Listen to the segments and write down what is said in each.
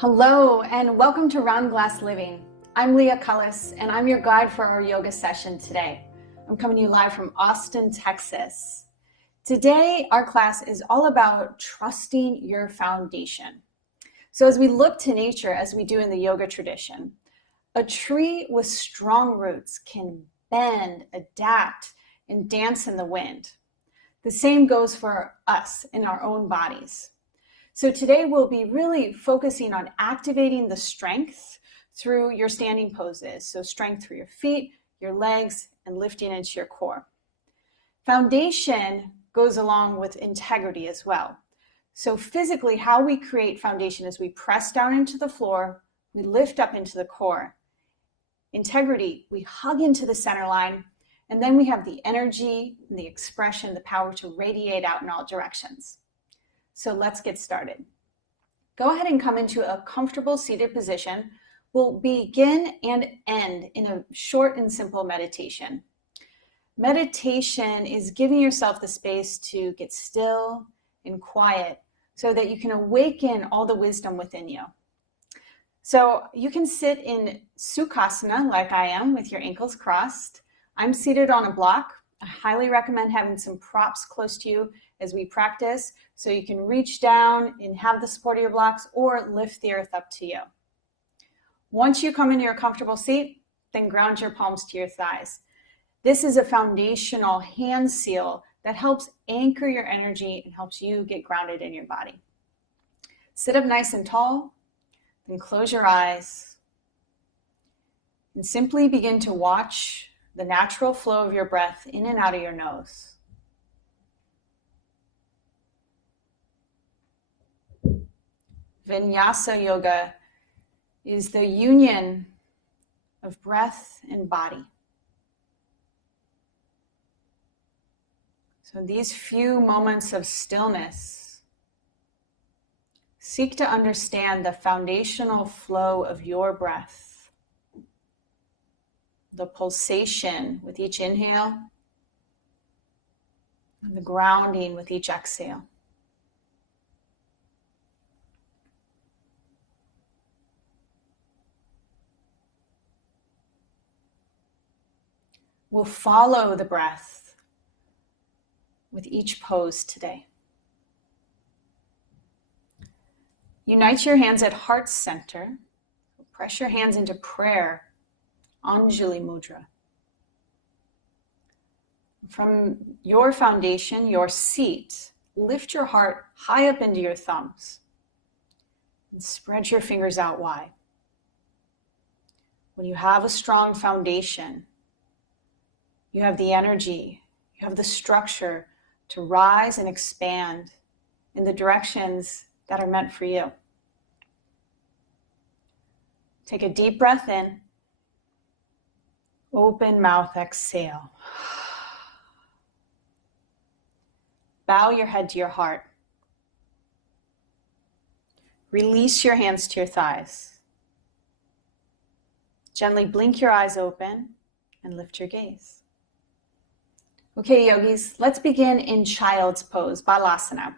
Hello and welcome to Round Glass Living. I'm Leah Cullis and I'm your guide for our yoga session today. I'm coming to you live from Austin, Texas. Today our class is all about trusting your foundation. So as we look to nature, as we do in the yoga tradition, a tree with strong roots can bend, adapt, and dance in the wind. The same goes for us in our own bodies. So today we'll be really focusing on activating the strength through your standing poses. So strength through your feet, your legs, and lifting into your core. Foundation goes along with integrity as well. So physically, how we create foundation is we press down into the floor, we lift up into the core. Integrity, we hug into the center line, and then we have the energy and the expression, the power to radiate out in all directions. So let's get started. Go ahead and come into a comfortable seated position. We'll begin and end in a short and simple meditation. Meditation is giving yourself the space to get still and quiet so that you can awaken all the wisdom within you. So you can sit in Utkatasana like I am with your ankles crossed. I'm seated on a block. I highly recommend having some props close to you as we practice so you can reach down and have the support of your blocks or lift the earth up to you. Once you come into your comfortable seat, then ground your palms to your thighs. This is a foundational hand seal that helps anchor your energy and helps you get grounded in your body. Sit up nice and tall, then close your eyes and simply begin to watch the natural flow of your breath in and out of your nose. Vinyasa yoga is the union of breath and body. So these few moments of stillness, seek to understand the foundational flow of your breath. The pulsation with each inhale, and the grounding with each exhale. We'll follow the breath with each pose today. Unite your hands at heart center. Press your hands into prayer. Anjali Mudra. From your foundation, your seat, lift your heart high up into your thumbs and spread your fingers out wide. When you have a strong foundation, you have the energy, you have the structure to rise and expand in the directions that are meant for you. Take a deep breath in. Open mouth, exhale. Bow your head to your heart. Release your hands to your thighs. Gently blink your eyes open and lift your gaze. Okay, yogis, let's begin in child's pose, Balasana.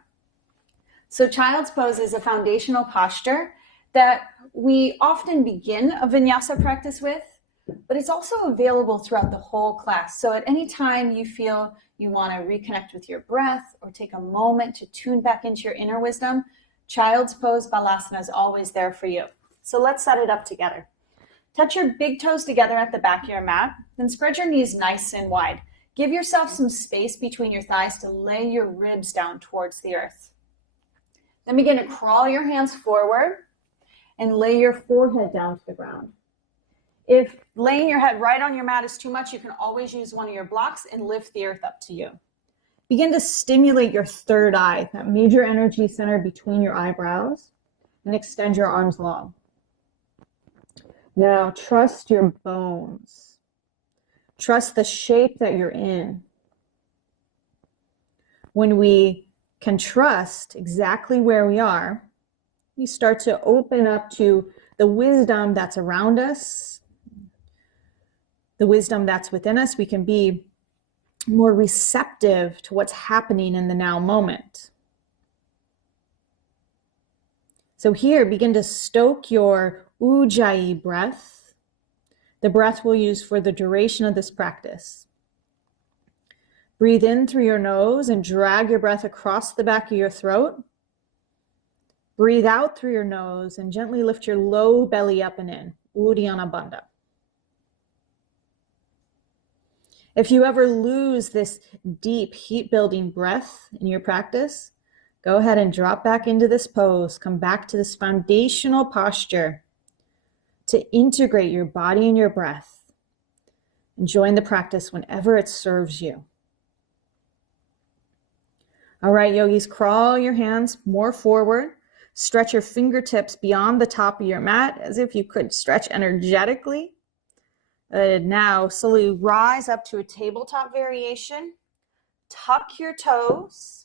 So child's pose is a foundational posture that we often begin a vinyasa practice with, but it's also available throughout the whole class. So at any time you feel you want to reconnect with your breath or take a moment to tune back into your inner wisdom, child's pose Balasana is always there for you. So let's set it up together. Touch your big toes together at the back of your mat, then spread your knees nice and wide. Give yourself some space between your thighs to lay your ribs down towards the earth. Then begin to crawl your hands forward and lay your forehead down to the ground. If laying your head right on your mat is too much, you can always use one of your blocks and lift the earth up to you. Begin to stimulate your third eye, that major energy center between your eyebrows, and extend your arms long. Now trust your bones. Trust the shape that you're in. When we can trust exactly where we are, we start to open up to the wisdom that's around us, the wisdom that's within us. We can be more receptive to what's happening in the now moment. So here, begin to stoke your Ujjayi breath, the breath we'll use for the duration of this practice. Breathe in through your nose and drag your breath across the back of your throat. Breathe out through your nose and gently lift your low belly up and in, Uddiyana Bandha. If you ever lose this deep heat-building breath in your practice, go ahead and drop back into this pose. Come back to this foundational posture to integrate your body and your breath. And join the practice whenever it serves you. All right, yogis, crawl your hands more forward. Stretch your fingertips beyond the top of your mat as if you could stretch energetically. Now slowly rise up to a tabletop variation. Tuck your toes.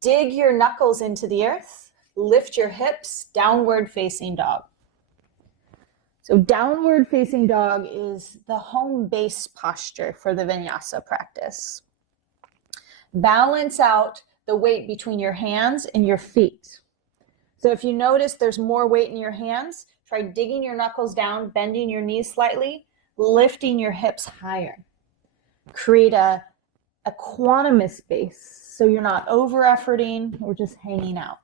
Dig your knuckles into the earth. Lift your hips, downward facing dog. So downward facing dog is the home base posture for the Vinyasa practice. Balance out the weight between your hands and your feet. So if you notice there's more weight in your hands, try digging your knuckles down, bending your knees slightly, lifting your hips higher. Create a equanimous base so you're not over-efforting or just hanging out.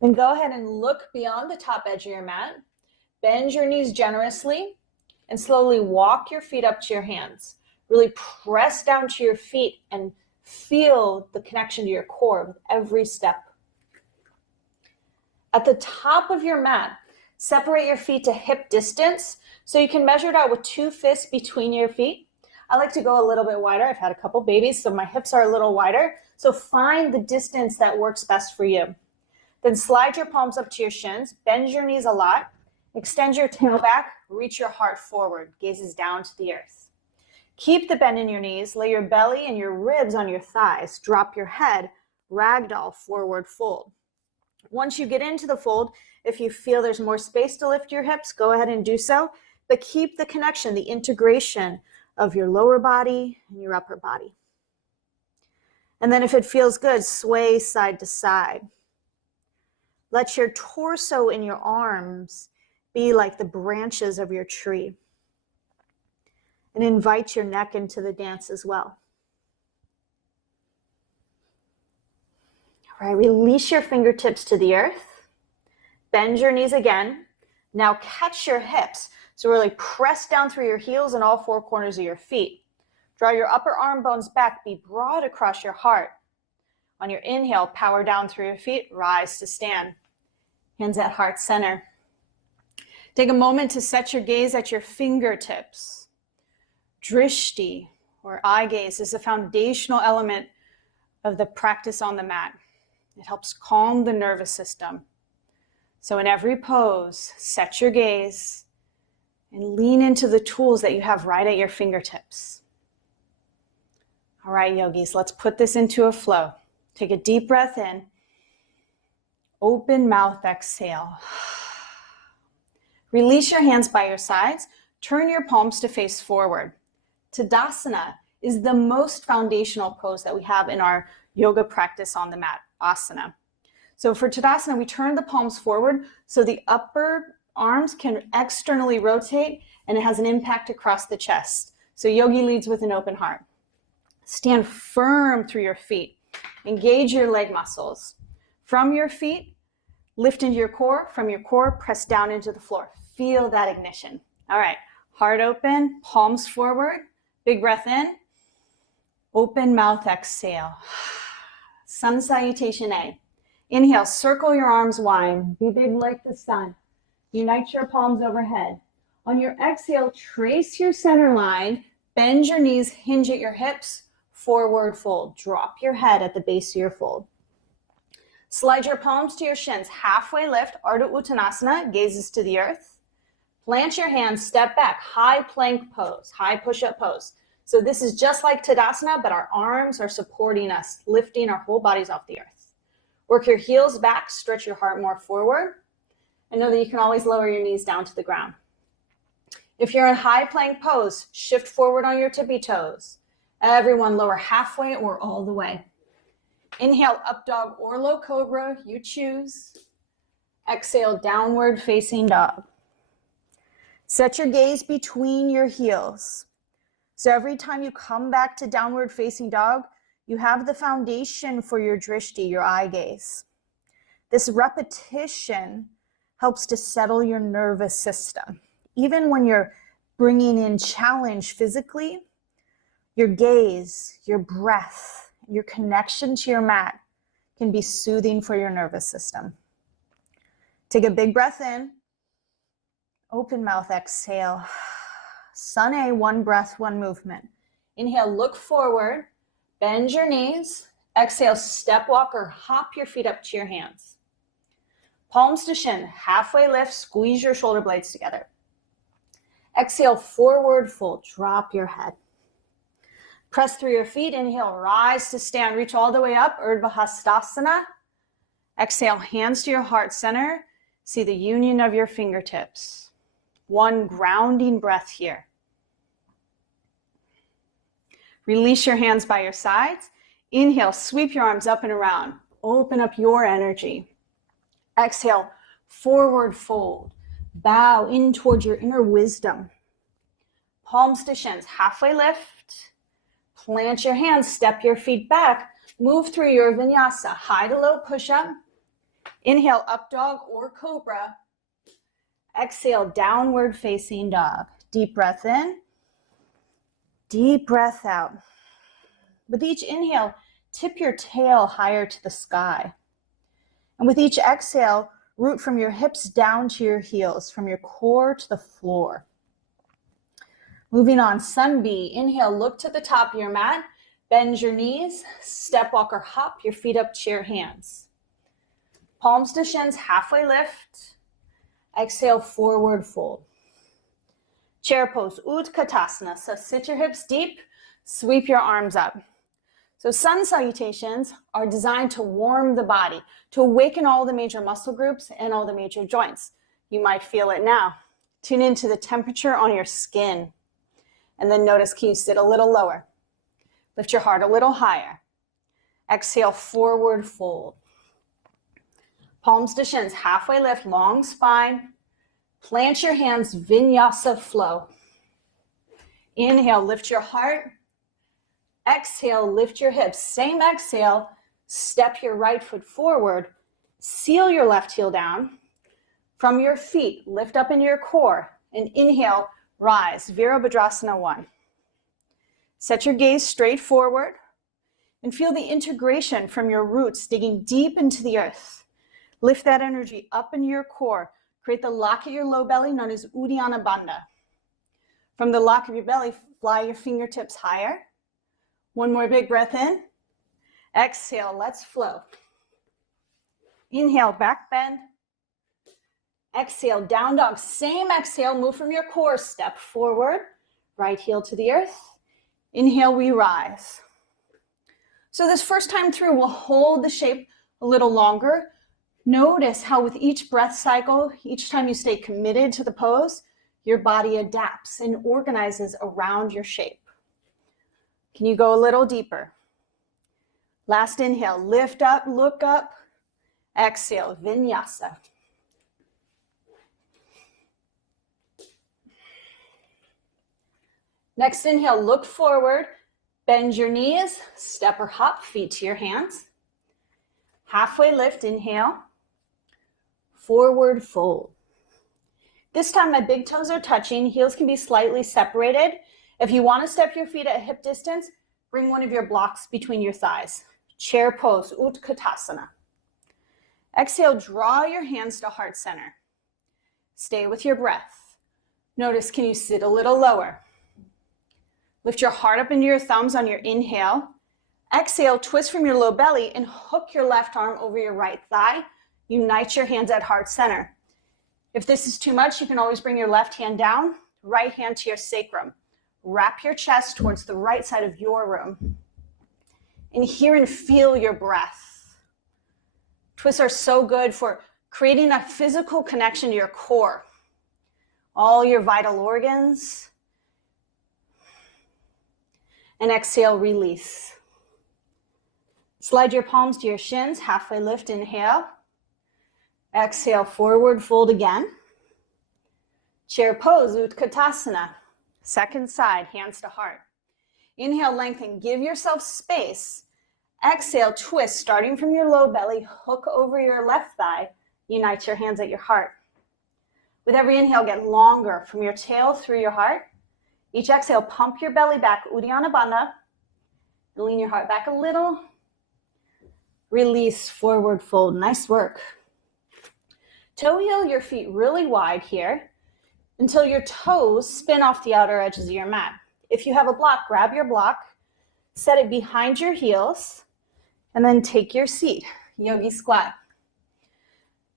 Then go ahead and look beyond the top edge of your mat. Bend your knees generously and slowly walk your feet up to your hands. Really press down to your feet and feel the connection to your core with every step. At the top of your mat, separate your feet to hip distance so you can measure it out with 2 fists between your feet. I like to go a little bit wider. I've had a couple babies, so my hips are a little wider. So find the distance that works best for you. Then slide your palms up to your shins, bend your knees a lot, extend your tail back, reach your heart forward, gazes down to the earth. Keep the bend in your knees, lay your belly and your ribs on your thighs, drop your head, ragdoll forward fold. Once you get into the fold, if you feel there's more space to lift your hips, go ahead and do so, but keep the connection, the integration of your lower body and your upper body. And then if it feels good, sway side to side. Let your torso and your arms be like the branches of your tree. And invite your neck into the dance as well. All right, release your fingertips to the earth. Bend your knees again. Now catch your hips. So really press down through your heels and all 4 corners of your feet. Draw your upper arm bones back. Be broad across your heart. On your inhale, power down through your feet. Rise to stand. Hands at heart center. Take a moment to set your gaze at your fingertips. Drishti, or eye gaze, is a foundational element of the practice on the mat. It helps calm the nervous system. So in every pose, set your gaze and lean into the tools that you have right at your fingertips. All right, yogis, let's put this into a flow. Take a deep breath in. Open mouth, exhale. Release your hands by your sides. Turn your palms to face forward. Tadasana is the most foundational pose that we have in our yoga practice on the mat, asana. So for Tadasana, we turn the palms forward so the upper arms can externally rotate and it has an impact across the chest. So yogi leads with an open heart. Stand firm through your feet. Engage your leg muscles. From your feet, lift into your core. From your core, press down into the floor. Feel that ignition. All right, heart open, palms forward. Big breath in. Open mouth, exhale. Sun salutation A. Inhale, circle your arms wide. Be big like the sun. Unite your palms overhead. On your exhale, trace your center line. Bend your knees, hinge at your hips. Forward fold. Drop your head at the base of your fold. Slide your palms to your shins. Halfway lift, Ardha Uttanasana, gazes to the earth. Plant your hands, step back, high plank pose, high push-up pose. So this is just like Tadasana, but our arms are supporting us, lifting our whole bodies off the earth. Work your heels back, stretch your heart more forward, and know that you can always lower your knees down to the ground. If you're in high plank pose, shift forward on your tippy toes. Everyone lower halfway or all the way. Inhale, up dog or low cobra, you choose. Exhale, downward facing dog. Set your gaze between your heels. So every time you come back to downward facing dog, you have the foundation for your drishti, your eye gaze. This repetition helps to settle your nervous system. Even when you're bringing in challenge physically, your gaze, your breath, your connection to your mat can be soothing for your nervous system. Take a big breath in. Open mouth, exhale. Sun A, one breath, one movement. Inhale, look forward, bend your knees. Exhale, step walk or hop your feet up to your hands. Palms to shin, halfway lift, squeeze your shoulder blades together. Exhale, forward fold, drop your head. Press through your feet, inhale, rise to stand, reach all the way up, Urdhva Hastasana. Exhale, hands to your heart center. See the union of your fingertips. One grounding breath here. Release your hands by your sides. Inhale, sweep your arms up and around. Open up your energy. Exhale, forward fold. Bow in towards your inner wisdom. Palms to shins, halfway lift. Plant your hands, step your feet back. Move through your vinyasa, high to low push-up. Inhale, up dog or cobra. Exhale, downward facing dog. Deep breath in. Deep breath out. With each inhale, tip your tail higher to the sky. And with each exhale, root from your hips down to your heels, from your core to the floor. Moving on, Sun B. Inhale, look to the top of your mat. Bend your knees. Step, walk, or hop your feet up to your hands. Palms to shins, halfway lift. Exhale, forward fold. Chair pose, Utkatasana. So sit your hips deep, sweep your arms up. So sun salutations are designed to warm the body, to awaken all the major muscle groups and all the major joints. You might feel it now. Tune into the temperature on your skin. And then notice, can you sit a little lower? Lift your heart a little higher. Exhale, forward fold. Palms to shins, halfway lift, long spine. Plant your hands, vinyasa flow. Inhale, lift your heart. Exhale, lift your hips. Same exhale, step your right foot forward. Seal your left heel down. From your feet, lift up into your core. And inhale, rise, Virabhadrasana 1. Set your gaze straight forward and feel the integration from your roots digging deep into the earth. Lift that energy up into your core. Create the lock at your low belly known as Uddiyana Bandha. From the lock of your belly, fly your fingertips higher. One more big breath in. Exhale, let's flow. Inhale, back bend. Exhale, down dog. Same exhale, move from your core, step forward. Right heel to the earth. Inhale, we rise. So this first time through, we'll hold the shape a little longer. Notice how with each breath cycle, each time you stay committed to the pose, your body adapts and organizes around your shape. Can you go a little deeper? Last inhale, lift up, look up. Exhale, vinyasa. Next inhale, look forward, bend your knees, step or hop, feet to your hands. Halfway lift, inhale. Forward fold. This time my big toes are touching, heels can be slightly separated. If you want to step your feet at hip distance, bring one of your blocks between your thighs. Chair pose, Utkatasana. Exhale, draw your hands to heart center. Stay with your breath. Notice, can you sit a little lower? Lift your heart up into your thumbs on your inhale. Exhale, twist from your low belly and hook your left arm over your right thigh. Unite your hands at heart center. If this is too much, you can always bring your left hand down, right hand to your sacrum. Wrap your chest towards the right side of your room. And hear and feel your breath. Twists are so good for creating a physical connection to your core. All your vital organs. And exhale, release. Slide your palms to your shins, halfway lift, inhale. Exhale, forward fold again. Chair pose, Utkatasana. Second side, hands to heart. Inhale, lengthen, give yourself space. Exhale, twist, starting from your low belly, hook over your left thigh, unite your hands at your heart. With every inhale, get longer from your tail through your heart. Each exhale, pump your belly back, Uddiyana Bandha, and lean your heart back a little. Release, forward fold, nice work. Toe heel your feet really wide here until your toes spin off the outer edges of your mat. If you have a block, grab your block, set it behind your heels, and then take your seat, Yogi Squat.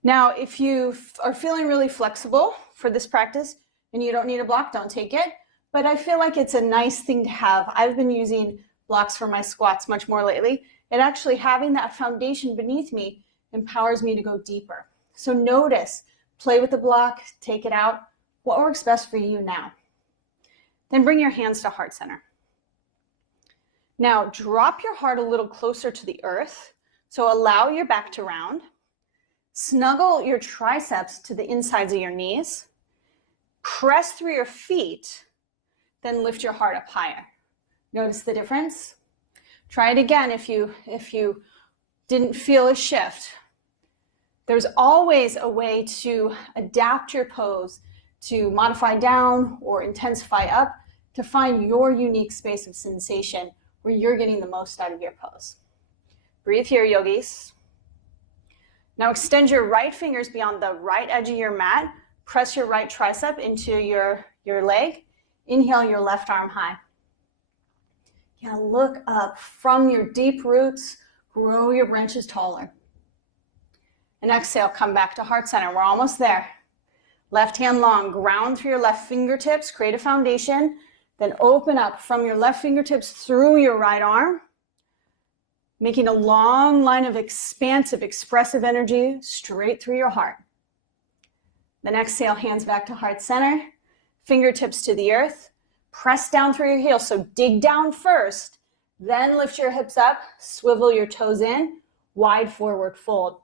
Now, if you are feeling really flexible for this practice and you don't need a block, don't take it. But I feel like it's a nice thing to have. I've been using blocks for my squats much more lately. And actually having that foundation beneath me empowers me to go deeper. So notice, play with the block, take it out. What works best for you now? Then bring your hands to heart center. Now drop your heart a little closer to the earth. So allow your back to round. Snuggle your triceps to the insides of your knees. Press through your feet. Then lift your heart up higher. Notice the difference? Try it again if you didn't feel a shift. There's always a way to adapt your pose, to modify down or intensify up, to find your unique space of sensation where you're getting the most out of your pose. Breathe here, yogis. Now extend your right fingers beyond the right edge of your mat. Press your right tricep into your leg. Inhale your left arm high. Yeah, look up from your deep roots, grow your branches taller. And exhale, come back to heart center. We're almost there. Left hand long, ground through your left fingertips, create a foundation, then open up from your left fingertips through your right arm, making a long line of expansive, expressive energy straight through your heart. Then exhale, hands back to heart center. Fingertips to the earth, press down through your heels. So dig down first, then lift your hips up, swivel your toes in, wide forward fold.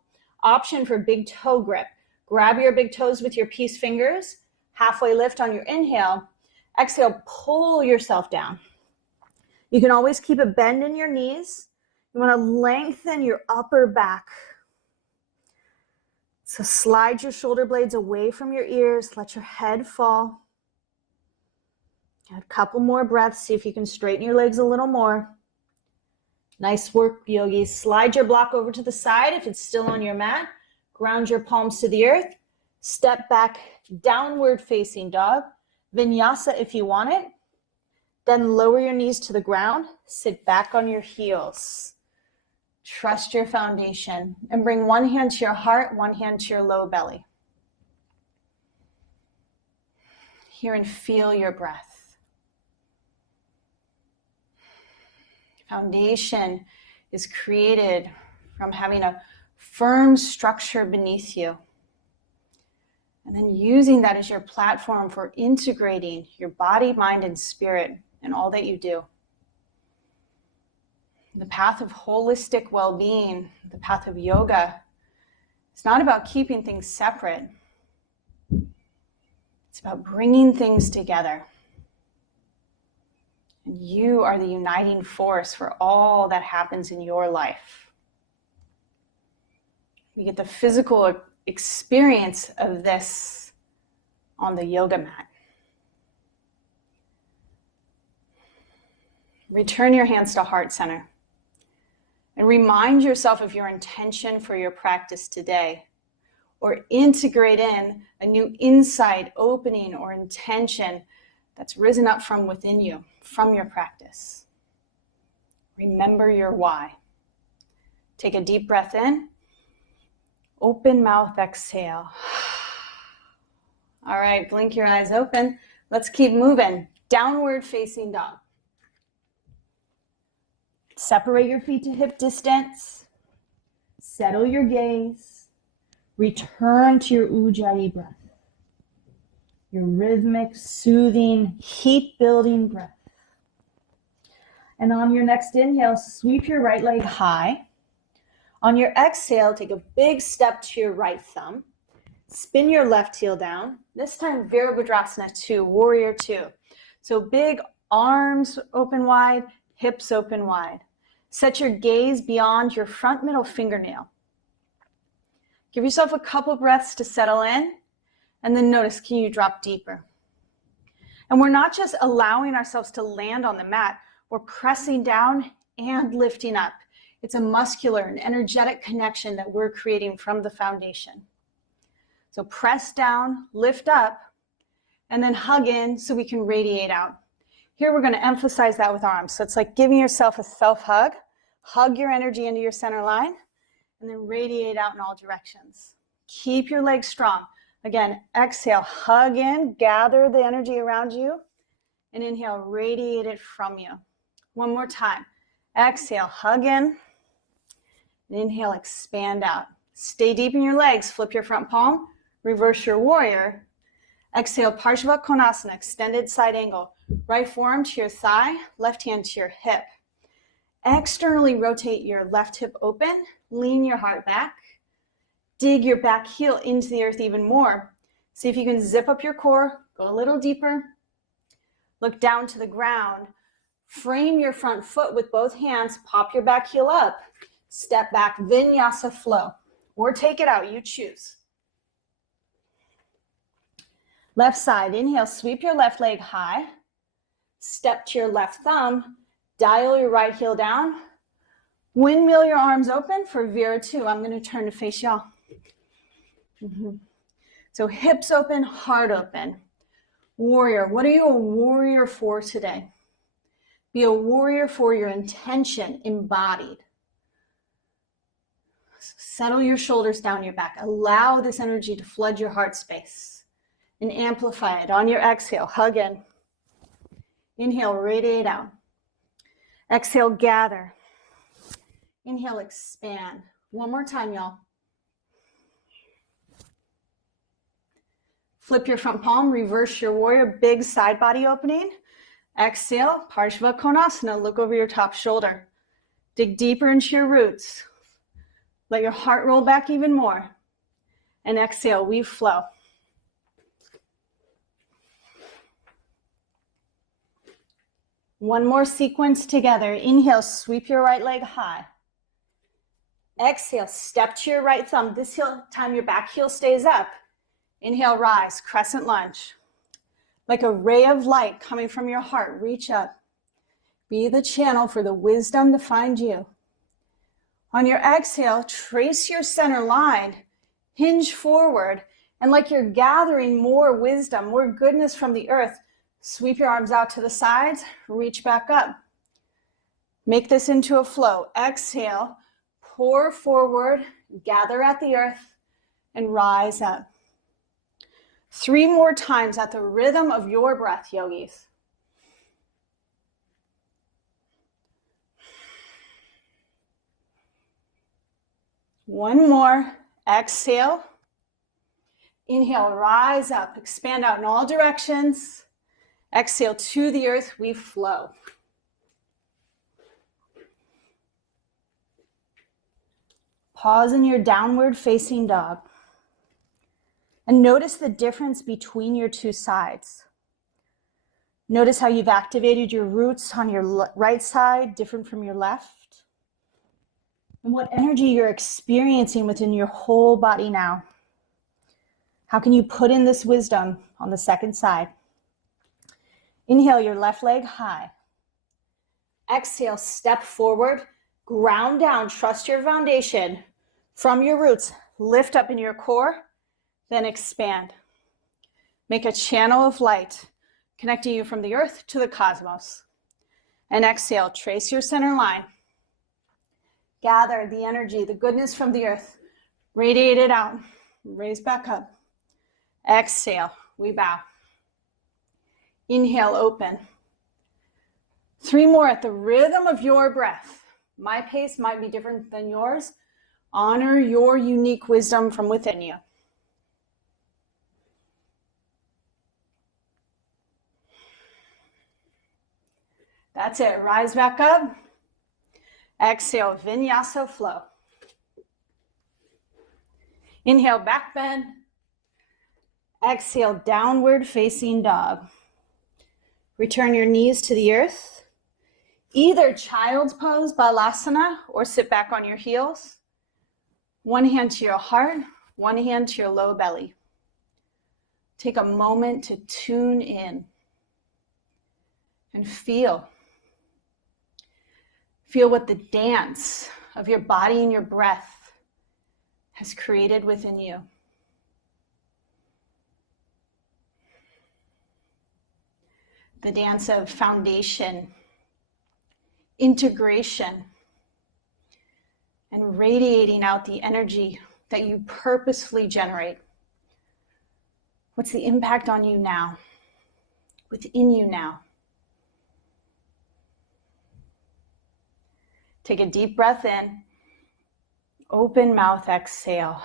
Option for big toe grip. Grab your big toes with your peace fingers, halfway lift on your inhale. Exhale, pull yourself down. You can always keep a bend in your knees. You want to lengthen your upper back. So slide your shoulder blades away from your ears, let your head fall. A couple more breaths, see if you can straighten your legs a little more. Nice work, yogis. Slide your block over to the side if it's still on your mat. Ground your palms to the earth. Step back, downward facing dog. Vinyasa if you want it. Then lower your knees to the ground. Sit back on your heels. Trust your foundation and bring one hand to your heart, one hand to your low belly. Hear and feel your breath. Foundation is created from having a firm structure beneath you. And then using that as your platform for integrating your body, mind, and spirit in all that you do. The path of holistic well-being, the path of yoga, it's not about keeping things separate. It's about bringing things together. And you are the uniting force for all that happens in your life. You get the physical experience of this on the yoga mat. Return your hands to heart center and remind yourself of your intention for your practice today, or integrate in a new insight, opening, or intention that's risen up from within you, from your practice. Remember your why. Take a deep breath in. Open mouth, exhale. All right, blink your eyes open. Let's keep moving. Downward facing dog. Separate your feet to hip distance. Settle your gaze. Return to your Ujjayi breath. Your rhythmic, soothing, heat-building breath. And on your next inhale, sweep your right leg high. On your exhale, take a big step to your right thumb. Spin your left heel down. This time, Virabhadrasana 2, Warrior 2. So big arms open wide, hips open wide. Set your gaze beyond your front middle fingernail. Give yourself a couple breaths to settle in, and then notice, can you drop deeper? And we're not just allowing ourselves to land on the mat, we're pressing down and lifting up. It's a muscular and energetic connection that we're creating from the foundation. So press down, lift up, and then hug in so we can radiate out. Here we're going to emphasize that with arms. So it's like giving yourself a self-hug, hug your energy into your center line, and then radiate out in all directions. Keep your legs strong. Again, exhale, hug in, gather the energy around you, and inhale, radiate it from you. One more time. Exhale, hug in, and inhale, expand out. Stay deep in your legs, flip your front palm, reverse your warrior. Exhale, Parshva Konasana, extended side angle. Right forearm to your thigh, left hand to your hip. Externally rotate your left hip open, lean your heart back. Dig your back heel into the earth even more. See if you can zip up your core, go a little deeper. Look down to the ground. Frame your front foot with both hands, pop your back heel up. Step back, Vinyasa flow. Or take it out, you choose. Left side, inhale, sweep your left leg high. Step to your left thumb, dial your right heel down. Windmill your arms open for Vira 2. I'm going to turn to face y'all. So hips open, heart open. Warrior, what are you a warrior for today? Be a warrior for your intention embodied. Settle your shoulders down your back. Allow this energy to flood your heart space and amplify it. On your exhale, hug in. Inhale, radiate out. Exhale, gather. Inhale, expand. One more time, y'all. Flip your front palm, reverse your warrior, big side body opening. Exhale, Parshva Konasana, look over your top shoulder. Dig deeper into your roots. Let your heart roll back even more. And exhale, we flow. One more sequence together. Inhale, sweep your right leg high. Exhale, step to your right thumb. This time your back heel stays up. Inhale, rise, crescent lunge. Like a ray of light coming from your heart, reach up. Be the channel for the wisdom to find you. On your exhale, trace your center line, hinge forward, and like you're gathering more wisdom, more goodness from the earth, sweep your arms out to the sides, reach back up. Make this into a flow. Exhale, pour forward, gather at the earth, and rise up. 3 more times at the rhythm of your breath, yogis. One more. Exhale. Inhale, rise up, expand out in all directions. Exhale to the earth, we flow. Pause in your downward facing dog. And notice the difference between your two sides. Notice how you've activated your roots on your right side, different from your left. And what energy you're experiencing within your whole body now. How can you put in this wisdom on the second side? Inhale your left leg high. Exhale, step forward, ground down, trust your foundation. From your roots, lift up in your core. Then expand. Make a channel of light connecting you from the earth to the cosmos. And exhale, trace your center line. Gather the energy, the goodness from the earth. Radiate it out. Raise back up. Exhale, we bow. Inhale, open. 3 more at the rhythm of your breath. My pace might be different than yours. Honor your unique wisdom from within you. That's it. Rise back up. Exhale, Vinyasa flow. Inhale, back bend. Exhale, downward facing dog. Return your knees to the earth. Either child's pose, Balasana, or sit back on your heels. One hand to your heart, one hand to your low belly. Take a moment to tune in and feel. Feel what the dance of your body and your breath has created within you. The dance of foundation, integration, and radiating out the energy that you purposefully generate. What's the impact on you now, within you now? Take a deep breath in, open mouth, exhale.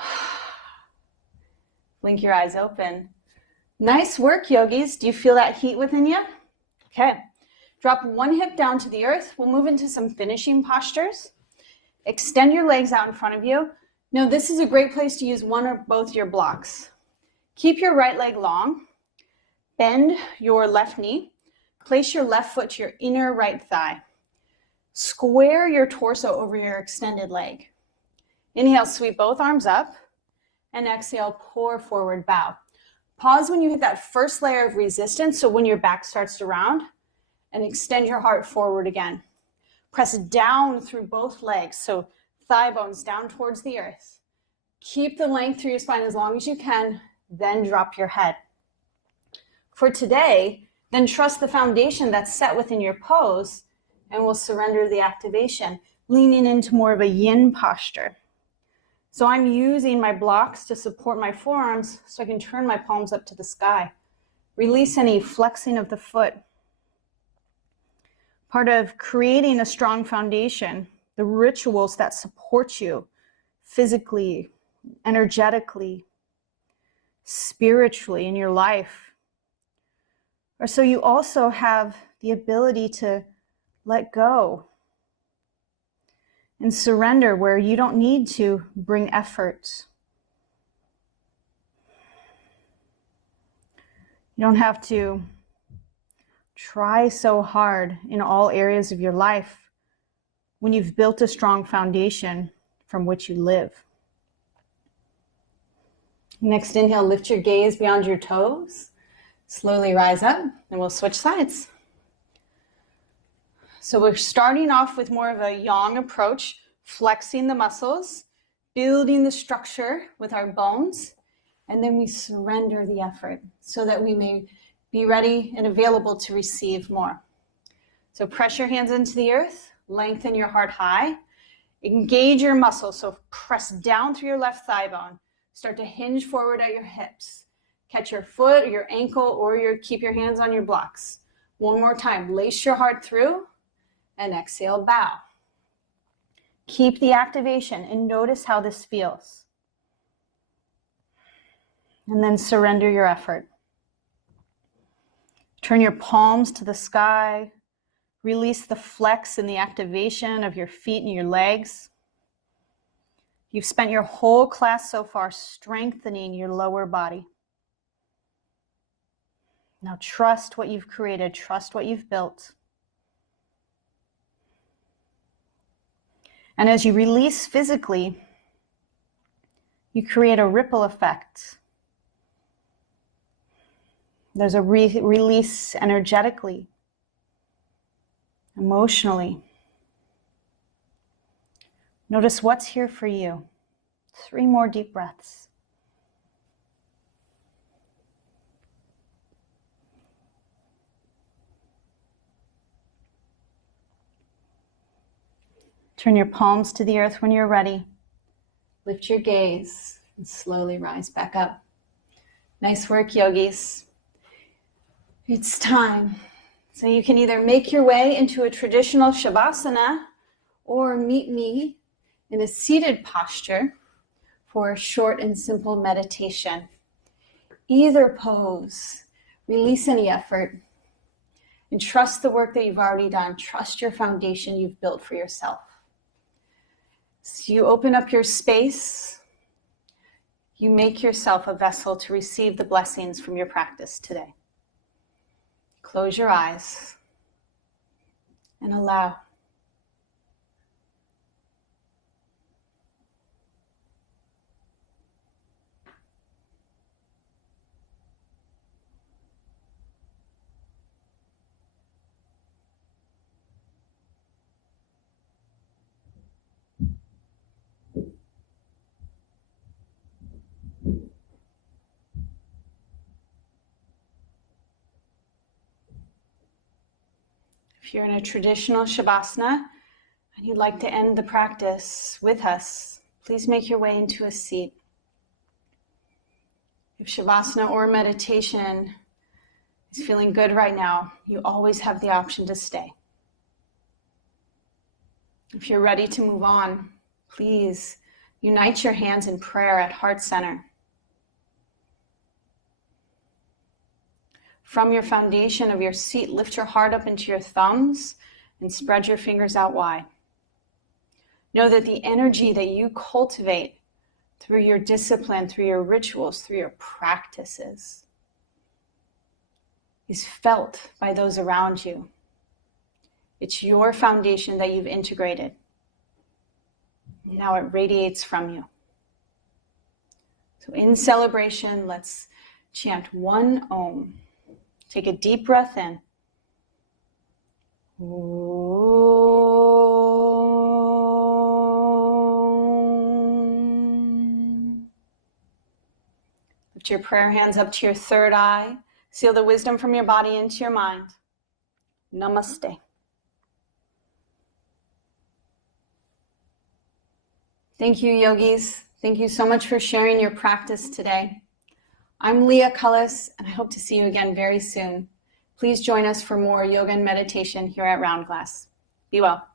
Blink your eyes open. Nice work, yogis. Do you feel that heat within you? Okay, drop one hip down to the earth. We'll move into some finishing postures. Extend your legs out in front of you. Now, this is a great place to use one or both your blocks. Keep your right leg long. Bend your left knee. Place your left foot to your inner right thigh. Square your torso over your extended leg. Inhale, sweep both arms up. And exhale, pour forward, bow. Pause when you hit that first layer of resistance, so when your back starts to round, and extend your heart forward again. Press down through both legs, so thigh bones down towards the earth. Keep the length through your spine as long as you can, then drop your head. For today, then trust the foundation that's set within your pose, and we'll surrender the activation, leaning into more of a yin posture. So I'm using my blocks to support my forearms so I can turn my palms up to the sky. Release any flexing of the foot. Part of creating a strong foundation, the rituals that support you physically, energetically, spiritually in your life, or so you also have the ability to let go and surrender where you don't need to bring effort. You don't have to try so hard in all areas of your life when you've built a strong foundation from which you live. Next inhale, lift your gaze beyond your toes. Slowly rise up, and we'll switch sides. So we're starting off with more of a yang approach, flexing the muscles, building the structure with our bones, and then we surrender the effort so that we may be ready and available to receive more. So press your hands into the earth, lengthen your heart high, engage your muscles, so press down through your left thigh bone, start to hinge forward at your hips. Catch your foot or your ankle or keep your hands on your blocks. One more time, lace your heart through, and exhale, bow. Keep the activation and notice how this feels. And then surrender your effort. Turn your palms to the sky. Release the flex and the activation of your feet and your legs. You've spent your whole class so far strengthening your lower body. Now trust what you've created, trust what you've built. And as you release physically, you create a ripple effect. There's a release energetically, emotionally. Notice what's here for you. 3 more deep breaths. Turn your palms to the earth when you're ready. Lift your gaze and slowly rise back up. Nice work, yogis. It's time. So you can either make your way into a traditional Shavasana or meet me in a seated posture for a short and simple meditation. Either pose, release any effort, and trust the work that you've already done. Trust your foundation you've built for yourself. So you open up your space, you make yourself a vessel to receive the blessings from your practice today. Close your eyes and allow. If you're in a traditional Shavasana and you'd like to end the practice with us, please make your way into a seat. If Shavasana or meditation is feeling good right now, you always have the option to stay. If you're ready to move on, please unite your hands in prayer at heart center. From your foundation of your seat, lift your heart up into your thumbs and spread your fingers out wide. Know that the energy that you cultivate through your discipline, through your rituals, through your practices is felt by those around you. It's your foundation that you've integrated. Now it radiates from you. So in celebration, let's chant one Om. Take a deep breath in. Om. Lift your prayer hands up to your third eye. Seal the wisdom from your body into your mind. Namaste. Thank you, yogis. Thank you so much for sharing your practice today. I'm Leah Cullis, and I hope to see you again very soon. Please join us for more yoga and meditation here at Round Glass. Be well.